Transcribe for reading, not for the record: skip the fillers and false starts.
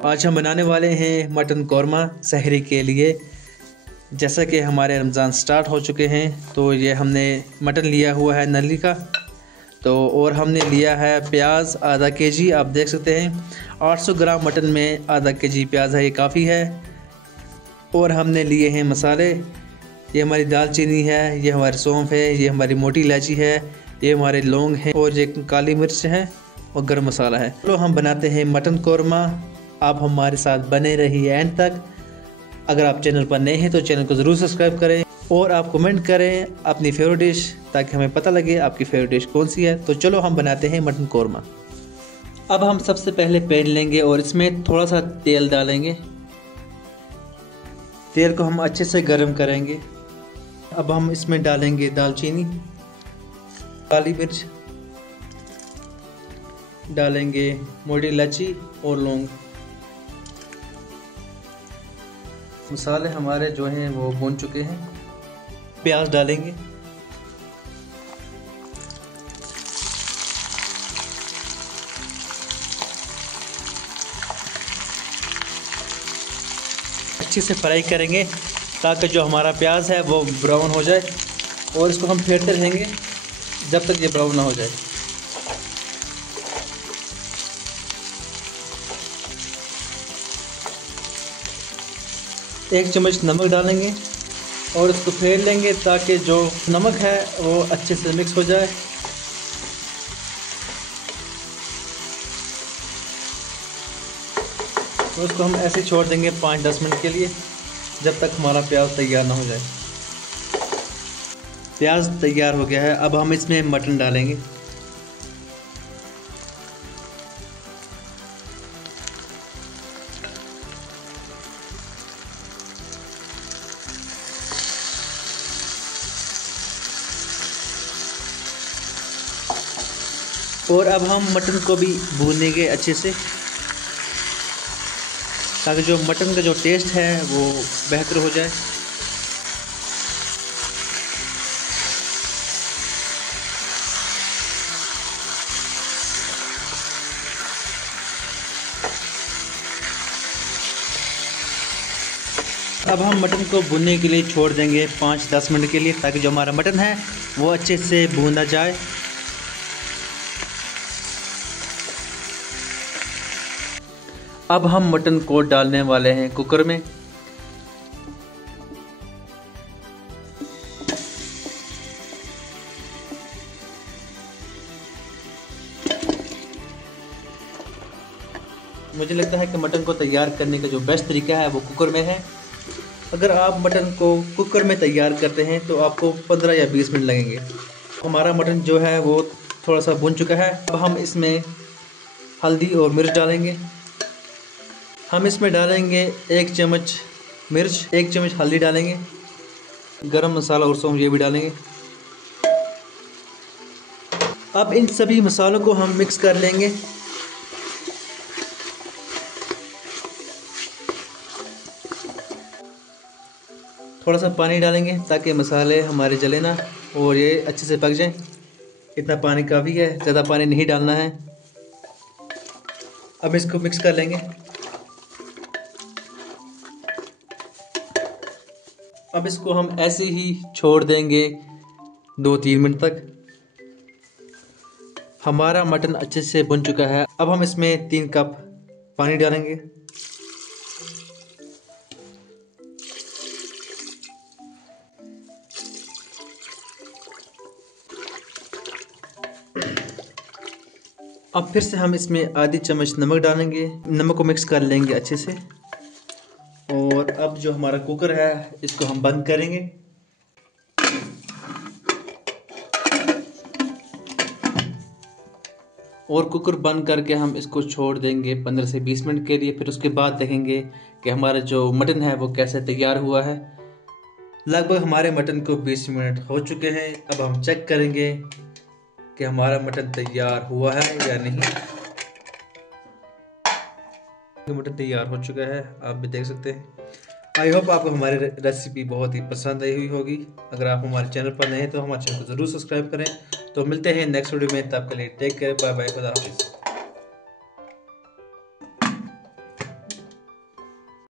आज हम बनाने वाले हैं मटन कौरमा सहरी के लिए। जैसा कि हमारे रमज़ान स्टार्ट हो चुके हैं तो ये हमने मटन लिया हुआ है नली का, तो और हमने लिया है प्याज आधा केजी। आप देख सकते हैं 800 ग्राम मटन में आधा केजी प्याज है, ये काफ़ी है। और हमने लिए हैं मसाले, ये हमारी दालचीनी है, ये हमारी सौंफ है, ये हमारी मोटी इलायची है, ये हमारे लौंग हैं और ये काली मिर्च है और गरम मसाला है। तो हम बनाते हैं मटन कौरमा। आप हमारे साथ बने रहिए एंड तक। अगर आप चैनल पर नए हैं तो चैनल को ज़रूर सब्सक्राइब करें और आप कमेंट करें अपनी फेवरेट डिश, ताकि हमें पता लगे आपकी फेवरेट डिश कौन सी है। तो चलो हम बनाते हैं मटन कौरमा। अब हम सबसे पहले पैन लेंगे और इसमें थोड़ा सा तेल डालेंगे। तेल को हम अच्छे से गर्म करेंगे। अब हम इसमें डालेंगे दालचीनी, काली मिर्च, डालेंगे मोटी इलायची और लौंग। मसाले हमारे जो हैं वो भून चुके हैं। प्याज डालेंगे, अच्छे से फ्राई करेंगे ताकि जो हमारा प्याज है वो ब्राउन हो जाए, और इसको हम फेरते रहेंगे जब तक ये ब्राउन ना हो जाए। एक चम्मच नमक डालेंगे और इसको फेर लेंगे ताकि जो नमक है वो अच्छे से मिक्स हो जाए। तो इसको हम ऐसे छोड़ देंगे 5-10 मिनट के लिए, जब तक हमारा प्याज तैयार ना हो जाए। प्याज तैयार हो गया है। अब हम इसमें मटन डालेंगे। और अब हम मटन को भी भूनेंगे अच्छे से, ताकि जो मटन का जो टेस्ट है वो बेहतर हो जाए। अब हम मटन को भूनने के लिए छोड़ देंगे 5-10 मिनट के लिए, ताकि जो हमारा मटन है वो अच्छे से भूना जाए। अब हम मटन को डालने वाले हैं कुकर में। मुझे लगता है कि मटन को तैयार करने का जो बेस्ट तरीका है वो कुकर में है। अगर आप मटन को कुकर में तैयार करते हैं तो आपको 15 या 20 मिनट लगेंगे। हमारा मटन जो है वो थोड़ा सा भुन चुका है। अब हम इसमें हल्दी और मिर्च डालेंगे। हम इसमें डालेंगे 1 चम्मच मिर्च, 1 चम्मच हल्दी डालेंगे, गरम मसाला और सौंफ ये भी डालेंगे। अब इन सभी मसालों को हम मिक्स कर लेंगे। थोड़ा सा पानी डालेंगे ताकि मसाले हमारे जले ना और ये अच्छे से पक जाएं। इतना पानी काफ़ी है, ज़्यादा पानी नहीं डालना है। अब इसको मिक्स कर लेंगे। अब इसको हम ऐसे ही छोड़ देंगे 2-3 मिनट तक। हमारा मटन अच्छे से भुन चुका है। अब हम इसमें 3 कप पानी डालेंगे। अब फिर से हम इसमें आधी चम्मच नमक डालेंगे। नमक को मिक्स कर लेंगे अच्छे से। और अब जो हमारा कुकर है इसको हम बंद करेंगे। और कुकर बंद करके हम इसको छोड़ देंगे 15 से 20 मिनट के लिए। फिर उसके बाद देखेंगे कि हमारा जो मटन है वो कैसे तैयार हुआ है। लगभग हमारे मटन को 20 मिनट हो चुके हैं। अब हम चेक करेंगे कि हमारा मटन तैयार हुआ है या नहीं। मटन तैयार हो चुका है, आप भी देख सकते हैं। आई होप आपको हमारी रेसिपी बहुत ही पसंद आई हुई होगी। अगर आप हमारे चैनल पर नए हैं तो हमारे चैनल को ज़रूर सब्सक्राइब करें। तो मिलते हैं नेक्स्ट वीडियो में, तब के लिए टेक केयर, बाय बाय, खुदा हाफिज़।